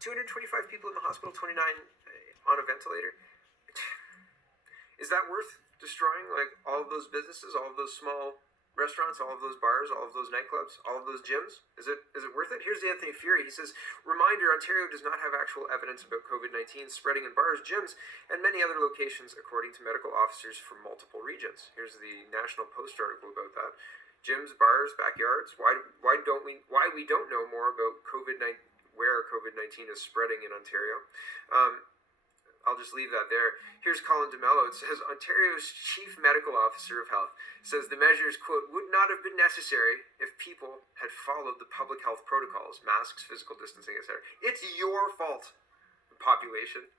225 people in the hospital, 29 on a ventilator. Is that worth destroying like all of those businesses, all of those small restaurants, all of those bars, all of those nightclubs, all of those gyms? Is it worth it? Here's Anthony Furey. He says, reminder, Ontario does not have actual evidence about COVID-19 spreading in bars, gyms, and many other locations, according to medical officers from multiple regions. Here's the National Post article about that. Gyms, bars, backyards. Why we don't know more about where COVID-19 is spreading in Ontario. I'll just leave that there. Here's Colin DeMello. It says, Ontario's Chief Medical Officer of Health says the measures, quote, would not have been necessary if people had followed the public health protocols, masks, physical distancing, etc. It's your fault, population.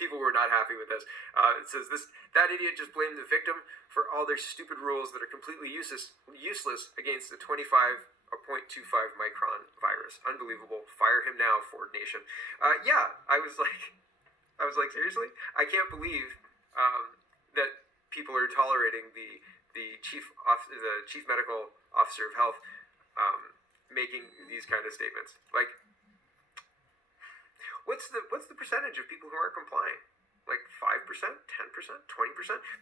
People were not happy with this. It says that idiot just blamed the victim for all their stupid rules that are completely useless against the 25.25 micron virus. Unbelievable. Fire him now, Ford Nation. Yeah, I was like, seriously? I can't believe that people are tolerating the chief medical officer of health making these kind of statements. Like, what's the percentage of people who aren't complying? Like 5%, 10%, 20%?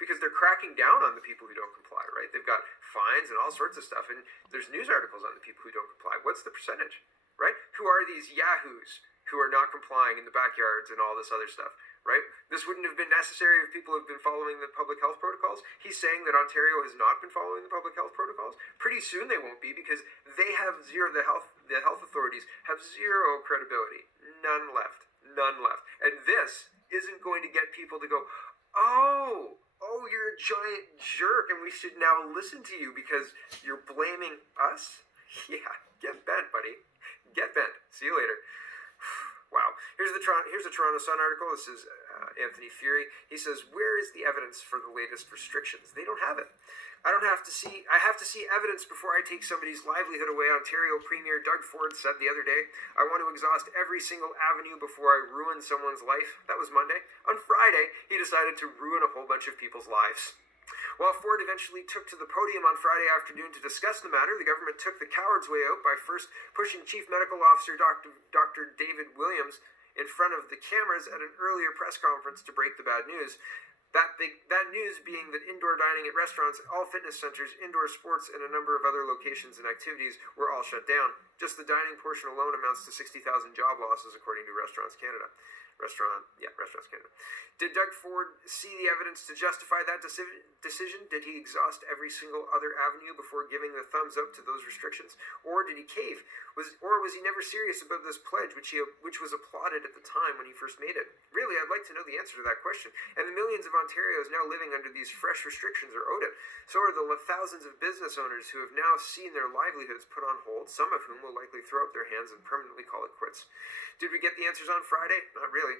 Because they're cracking down on the people who don't comply, right? They've got fines and all sorts of stuff, and there's news articles on the people who don't comply. What's the percentage, right? Who are these yahoos who are not complying in the backyards and all this other stuff, right? This wouldn't have been necessary if people have been following the public health protocols. He's saying that Ontario has not been following the public health protocols. Pretty soon they won't be, because they have zero, the health authorities have zero credibility. None left. And this isn't going to get people to go, oh, you're a giant jerk and we should now listen to you because you're blaming us? Yeah, get bent, buddy. Get bent. See you later. Wow. Here's a Toronto Sun article. This is Anthony Furey. He says, where is the evidence for the latest restrictions? They don't have it. I have to see evidence before I take somebody's livelihood away, Ontario Premier Doug Ford said the other day. I want to exhaust every single avenue before I ruin someone's life. That was Monday. On Friday, he decided to ruin a whole bunch of people's lives. While Ford eventually took to the podium on Friday afternoon to discuss the matter, the government took the coward's way out by first pushing Chief Medical Officer Dr. David Williams in front of the cameras at an earlier press conference to break the bad news. That news being that indoor dining at restaurants, all fitness centers, indoor sports, and a number of other locations and activities were all shut down. Just the dining portion alone amounts to 60,000 job losses, according to Restaurants Canada. Restaurants Canada. Did Doug Ford see the evidence to justify that decision? Did he exhaust every single other avenue before giving the thumbs up to those restrictions? Or did he cave? Was he never serious about this pledge, which was applauded at the time when he first made it? Really, I'd like to know the answer to that question. And the millions of Ontarians now living under these fresh restrictions are owed it. So are the thousands of business owners who have now seen their livelihoods put on hold, some of whom will likely throw up their hands and permanently call it quits. Did we get the answers on Friday? Not really.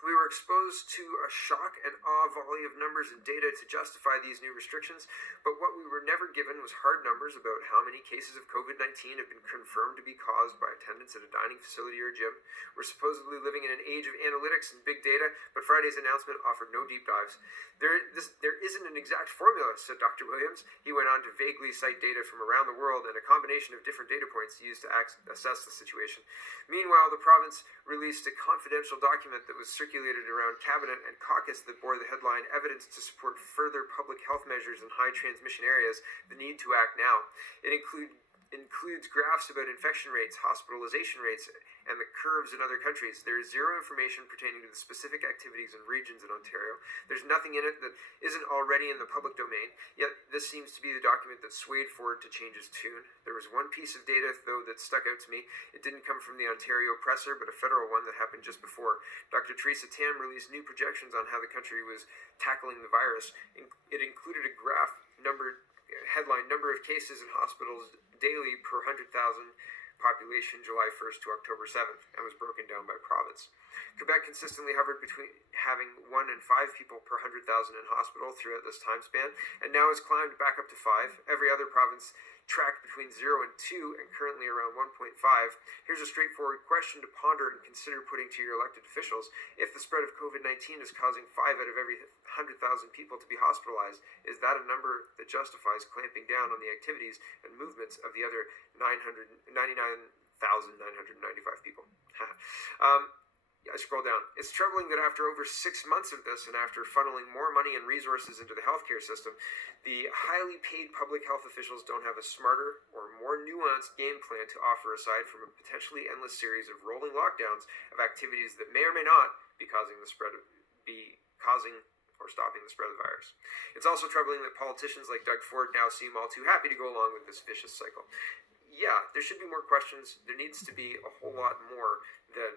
We were exposed to a shock and awe volley of numbers and data to justify these new restrictions, but what we were never given was hard numbers about how many cases of COVID-19 have been confirmed to be caused by attendance at a dining facility or gym. We're supposedly living in an age of analytics and big data, but Friday's announcement offered no deep dives. There isn't an exact formula, said Dr. Williams. He went on to vaguely cite data from around the world and a combination of different data points used to assess the situation. Meanwhile, the province released a confidential document that was circulated around cabinet and caucus that bore the headline, Evidence to Support Further Public Health Measures in High Transmission Areas, the Need to Act Now. It includes graphs about infection rates, hospitalization rates, and the curves in other countries. There is zero information pertaining to the specific activities and regions in Ontario. There's nothing in it that isn't already in the public domain, yet this seems to be the document that swayed Ford to change his tune. There was one piece of data, though, that stuck out to me. It didn't come from the Ontario presser, but a federal one that happened just before. Dr. Theresa Tam released new projections on how the country was tackling the virus. It included a graph headline, number of cases in hospitals daily per 100,000 population July 1st to October 7th, and was broken down by province. Quebec consistently hovered between having 1 and 5 people per 100,000 in hospital throughout this time span, and now has climbed back up to 5. Every other province tracked between 0 and 2, and currently around 1.5. Here's a straightforward question to ponder and consider putting to your elected officials. If the spread of COVID-19 is causing 5 out of every 100,000 people to be hospitalized, is that a number that justifies clamping down on the activities and movements of the other 99,995 people? I scroll down. It's troubling that after over 6 months of this and after funneling more money and resources into the healthcare system, the highly paid public health officials don't have a smarter or more nuanced game plan to offer aside from a potentially endless series of rolling lockdowns of activities that may or may not be causing or stopping the spread of the virus. It's also troubling that politicians like Doug Ford now seem all too happy to go along with this vicious cycle. Yeah, there should be more questions. There needs to be a whole lot more than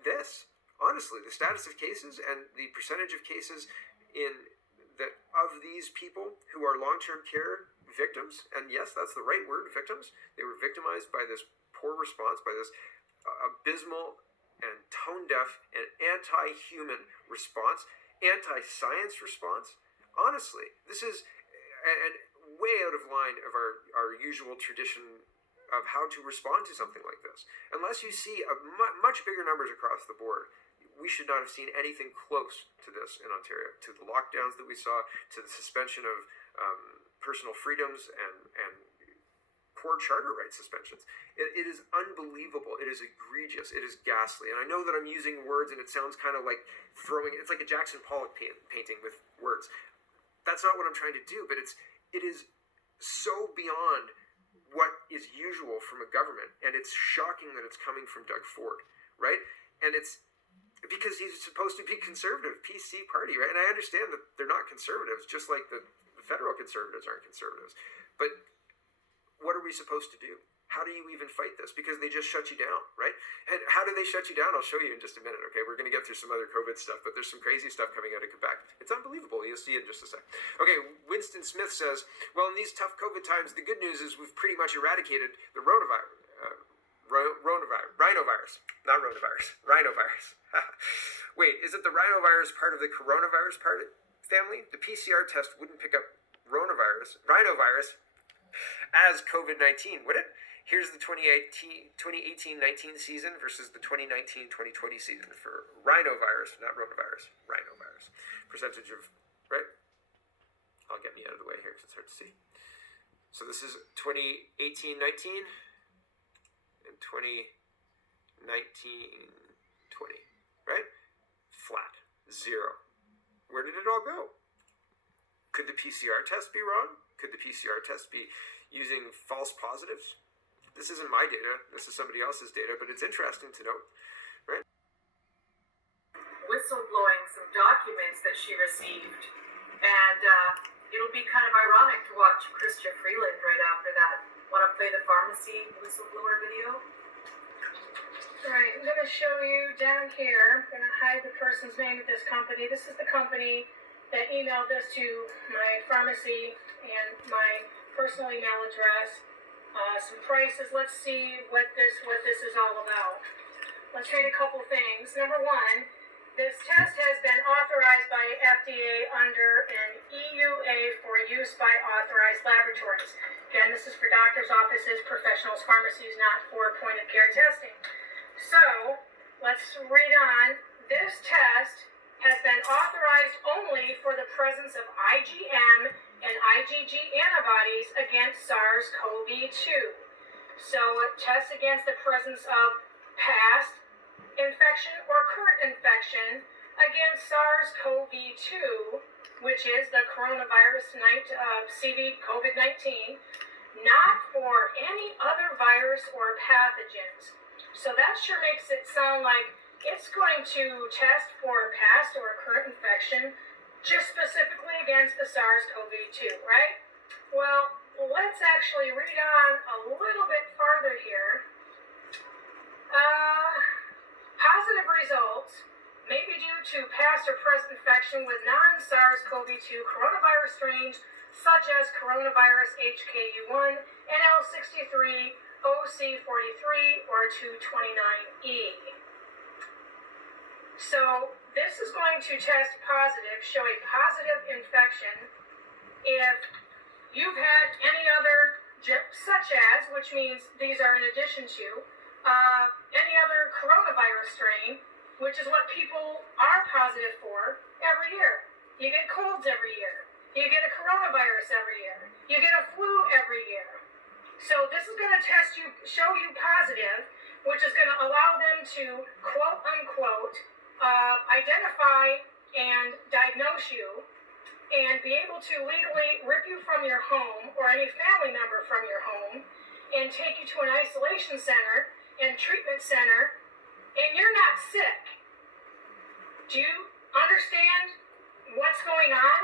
this. Honestly, the status of cases and the percentage of cases of these people who are long-term care victims, and yes, that's the right word, victims. They were victimized by this poor response, by this abysmal and tone-deaf and anti-human response, anti-science response. Honestly, this is and way out of line of our usual tradition of how to respond to something like this. Unless you see much bigger numbers across the board, we should not have seen anything close to this in Ontario, to the lockdowns that we saw, to the suspension of personal freedoms and poor charter rights suspensions. It is unbelievable. It is egregious. It is ghastly. And I know that I'm using words and it sounds kind of like it's like a Jackson Pollock painting with words. That's not what I'm trying to do, but it is so beyond what is usual from a government, and it's shocking that it's coming from Doug Ford, right? And it's because he's supposed to be conservative, PC party, right? And I understand that they're not conservatives, just like the federal conservatives aren't conservatives. But what are we supposed to do? How do you even fight this? Because they just shut you down, right? And how do they shut you down? I'll show you in just a minute, okay? We're going to get through some other COVID stuff, but there's some crazy stuff coming out of Quebec. It's unbelievable. You'll see it in just a sec. Okay, Winston Smith says, well, in these tough COVID times, the good news is we've pretty much eradicated the rhinovirus. Wait, isn't the rhinovirus part of the coronavirus family? The PCR test wouldn't pick up rhinovirus as COVID-19, would it? Here's the 2018-19 season versus the 2019-2020 season for rhinovirus, not rhinovirus, rhinovirus. Percentage of, right? I'll get me out of the way here because it's hard to see. So this is 2018-19 and 2019-20, right? Flat, zero. Where did it all go? Could the PCR test be wrong? Could the PCR test be using false positives? This isn't my data. This is somebody else's data, but it's interesting to note, right? Whistleblowing some documents that she received, and it'll be kind of ironic to watch Chrystia Freeland right after that. Want to play the pharmacy whistleblower video? Alright, I'm going to show you down here. I'm going to hide the person's name at this company. This is the company that emailed this to my pharmacy and my personal email address. Some prices. Let's see what this is all about. Let's read a couple things. Number one, this test has been authorized by FDA under an EUA for use by authorized laboratories. Again, this is for doctors' offices, professionals, pharmacies, not for point-of-care testing. So, let's read on. This test has been authorized only for the presence of IgM and IgG antibodies against SARS-CoV-2. So it tests against the presence of past infection or current infection against SARS-CoV-2, which is the coronavirus COVID-19, not for any other virus or pathogens. So that sure makes it sound like it's going to test for past or current infection just specifically against the SARS-CoV-2, right? Well, let's actually read on a little bit farther here. Positive results may be due to past or present infection with non-SARS-CoV-2 coronavirus strains such as coronavirus HKU1, NL63, OC43, or 229E. So this is going to test positive, show a positive infection if you've had any other, such as, which means these are in addition to, any other coronavirus strain, which is what people are positive for every year. You get colds every year. You get a coronavirus every year. You get a flu every year. So this is going to show you positive which is going to allow them to, quote unquote, identify and diagnose you and be able to legally rip you from your home or any family member from your home and take you to an isolation center and treatment center, and you're not sick. Do you understand what's going on?